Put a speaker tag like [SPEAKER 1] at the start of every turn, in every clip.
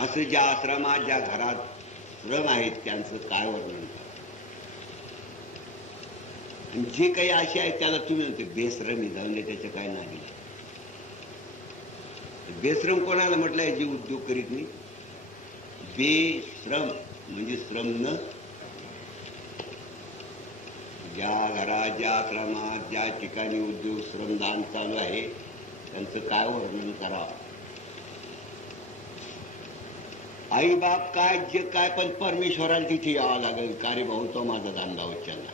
[SPEAKER 1] असं ज्या आश्रमात ज्या घरात श्रम आहेत त्यांचं काय वर्णन आणि जे काही असे आहेत त्याला तुम्ही म्हणते बेश्रमी जाऊन दे त्याच्या काय नाही. बेश्रम कोणाला म्हटलंय जे उद्योग करीत नाही? बेश्रम म्हणजे श्रम न ज्या घरात ज्या आश्रमात ज्या ठिकाणी उद्योग श्रमदान चालू आहे त्यांचं काय वर्णन करावं? आई बाप काय जे काय पण परमेश्वराला तिथे यावं लागेल. कार्य भाऊ तो माझा धंदा उच्चारला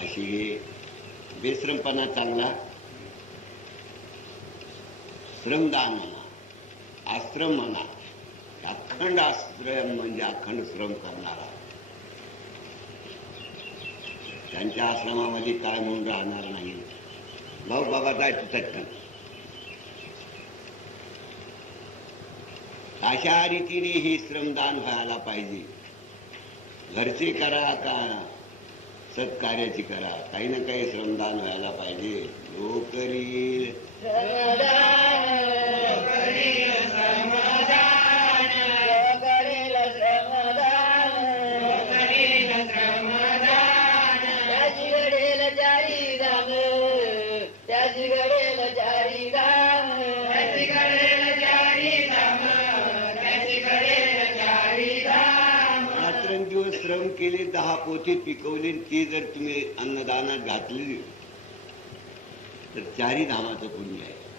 [SPEAKER 1] अशी हे बेश्रमपणा चांगला. श्रमदान म्हणा आश्रम म्हणा अखंड आश्रम म्हणजे अखंड श्रम करणारा. त्यांच्या आश्रमामध्ये काय म्हणून राहणार नाही. भाऊ बाबा जायचं चटकन. अशा रीतीने हे श्रमदान व्हायला पाहिजे. घरचे करा का सत्कार्याची करा? काही ना काही श्रमदान व्हायला पाहिजे. लोकरी
[SPEAKER 2] त्याची
[SPEAKER 1] दिवस श्रम केले दहा पोते पिकवले ते जर तुम्ही अन्नदानात घातले तर चारी धामाचं पुण्य आहे.